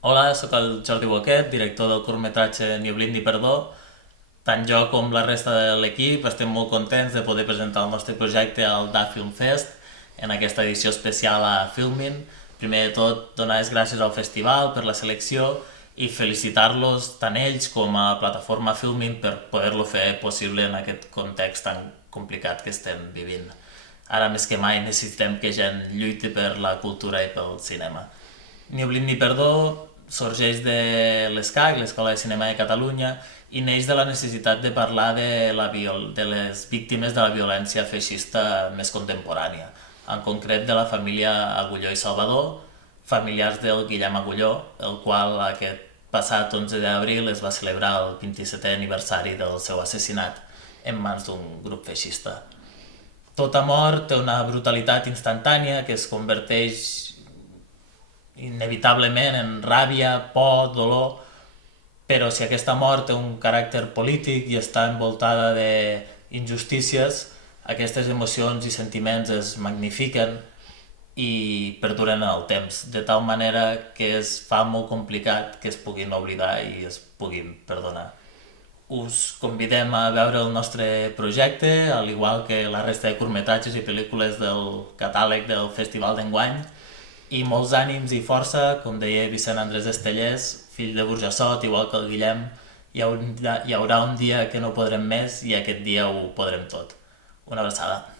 Hola, sóc el Jordi Boquet, director del curtmetratge Ni oblid ni perdó. Tant jo com la resta de l'equip estem molt contents de poder presentar el nostre projecte al DA Film Fest en aquesta edició especial a Filmin. Primer de tot, donar les gràcies al festival per la selecció i felicitar-los tant ells com a la plataforma Filmin per poder-lo fer possible en aquest context tan complicat que estem vivint. Ara més que mai necessitem que gent lluiti per la cultura i pel cinema. Ni oblid ni perdó sorgeix de l'ESCAC, l'Escola de Cinema de Catalunya, i neix de la necessitat de parlar de les víctimes de la violència feixista més contemporània, en concret de la família Agulló i Salvador, familiars del Guillem Agulló, el qual aquest passat 11 d'abril es va celebrar el 27è aniversari del seu assassinat en mans d'un grup feixista. Tota mort té una brutalitat instantània que es converteix inevitablement en ràbia, por, dolor, però si aquesta mort té un caràcter polític i està envoltada d'injustícies, aquestes emocions i sentiments es magnifiquen i perduren en el temps, de tal manera que es fa molt complicat que es puguin oblidar i es puguin perdonar. Us convidem a veure el nostre projecte, al igual que la resta de curtmetratges i pel·lícules del catàleg del Festival d'enguany, i molts ànims i força, com deia Vicent Andrés Estellers, fill de Burjassot, igual que el Guillem, hi haurà un dia que no podrem més i aquest dia ho podrem tot. Una abraçada.